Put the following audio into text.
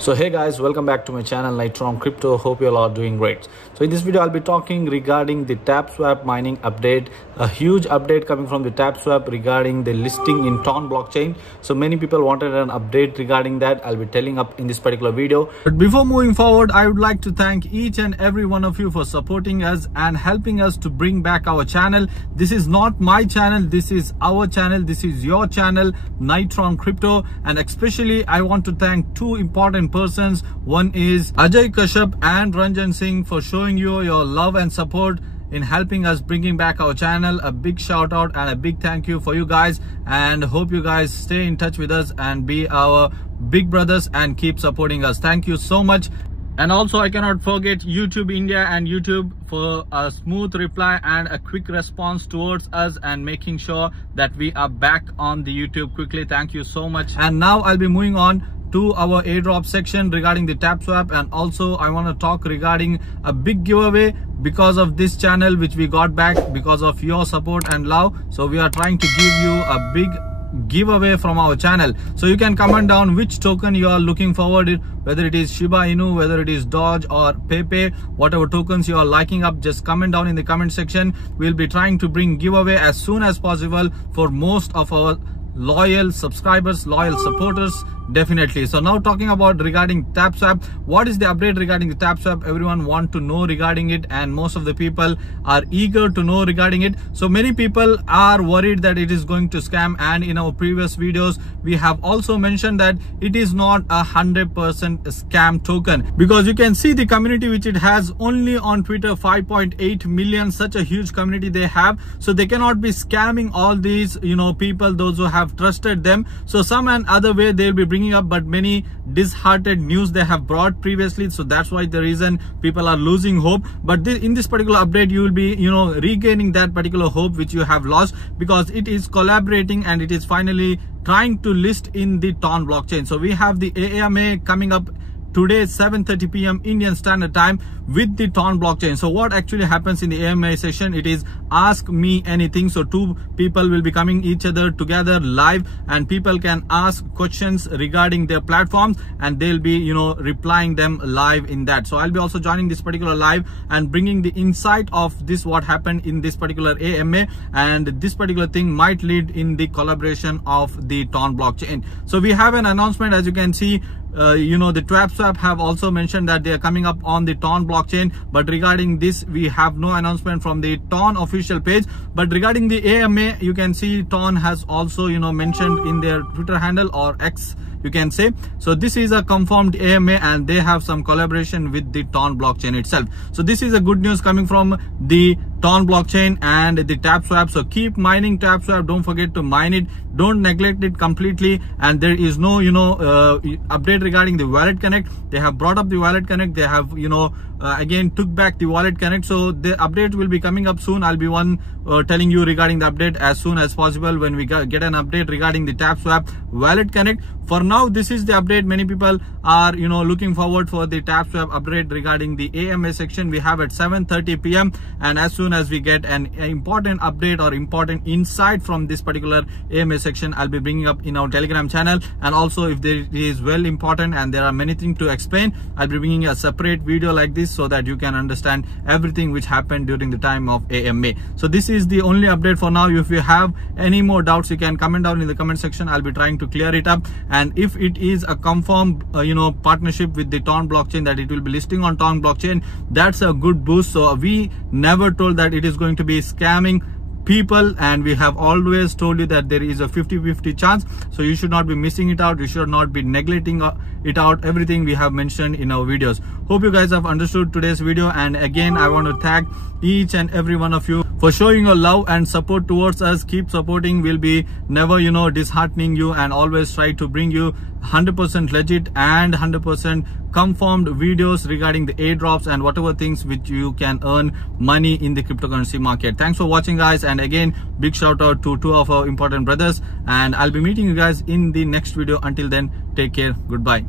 So hey guys, welcome back to my channel Nitron Crypto. Hope you all are doing great. So in this video I'll be talking regarding the TapSwap mining update, a huge update coming from the TapSwap regarding the listing in Ton blockchain. So many people wanted an update regarding that. I'll be telling up in this particular video. But before moving forward, I would like to thank each and every one of you for supporting us and helping us to bring back our channel. This is not my channel, this is our channel, this is your channel Nitron Crypto, and especially I want to thank two important persons. One is Ajay Kashyap and Ranjan Singh for showing you your love and support in helping us bringing back our channel. A big shout out and a big thank you for you guys, and hope you guys stay in touch with us and be our big brothers and keep supporting us. Thank you so much. And also I cannot forget YouTube India and YouTube for a smooth reply and a quick response towards us and making sure that we are back on the YouTube quickly. Thank you so much. And now I'll be moving on to our airdrop section regarding the TapSwap, and also I want to talk regarding a big giveaway because of this channel which we got back because of your support and love. So we are trying to give you a big giveaway from our channel. So you can comment down which token you are looking forward to, whether it is Shiba Inu, whether it is Doge or Pepe, whatever tokens you are liking up, just comment down in the comment section. We'll be trying to bring giveaway as soon as possible for most of our loyal subscribers, loyal supporters, definitely. So now talking about regarding TapSwap, what is the update regarding the TapSwap? Everyone want to know regarding it, and most of the people are eager to know regarding it. So many people are worried that it is going to scam, and in our previous videos we have also mentioned that it is not 100% scam token, because you can see the community which it has only on Twitter, 5.8 million, such a huge community they have. So they cannot be scamming all these people, those who have trusted them. So some and other way they'll be bringing up, but many disheartened news they have brought previously. So that's why the reason people are losing hope. But in this particular update you will be regaining that particular hope which you have lost, because it is collaborating and it is finally trying to list in the Ton blockchain. So we have the AMA coming up today 7:30 p.m. Indian Standard Time with the Ton blockchain. So what actually happens in the AMA session, it is ask me anything. So two people will be coming each other together live, and people can ask questions regarding their platforms, and they'll be replying them live in that. So I'll be also joining this particular live and bringing the insight of this, what happened in this particular AMA, and this particular thing might lead in the collaboration of the Ton blockchain. So we have an announcement, as you can see. The TapSwap have also mentioned that they are coming up on the Ton blockchain, but regarding this we have no announcement from the Ton official page. But regarding the AMA, you can see Ton has also mentioned in their Twitter handle, or X you can say. So this is a confirmed AMA, and they have some collaboration with the Ton blockchain itself. So this is a good news coming from the Ton blockchain and the TapSwap. So keep mining TapSwap, don't forget to mine it, don't neglect it completely. And there is no update regarding the Wallet Connect. They have brought up the Wallet Connect, they have again took back the Wallet Connect. So the update will be coming up soon. I'll be telling you regarding the update as soon as possible when we get an update regarding the TapSwap Wallet Connect. For now, this is the update. Many people are looking forward for the TapSwap update regarding the AMA section. We have at 7:30 p.m. and as soon as we get an important update or important insight from this particular AMA section, I'll be bringing up in our Telegram channel. And also if there is well important and there are many things to explain, I'll be bringing a separate video like this so that you can understand everything which happened during the time of AMA. So this is the only update for now. If you have any more doubts, you can comment down in the comment section. I'll be trying to clear it up. And if it is a confirmed partnership with the Ton blockchain, that it will be listing on Ton blockchain, that's a good boost. So we never told that it is going to be scamming people, and we have always told you that there is a 50-50 chance. So you should not be missing it out, you should not be neglecting it out. Everything we have mentioned in our videos. Hope you guys have understood today's video, and again I want to thank each and every one of you for showing your love and support towards us. Keep supporting. We'll be never disheartening you, and always try to bring you 100% legit and 100% confirmed videos regarding the airdrops and whatever things which you can earn money in the cryptocurrency market. Thanks for watching, guys, and again big shout out to two of our important brothers, and I'll be meeting you guys in the next video. Until then, take care, goodbye.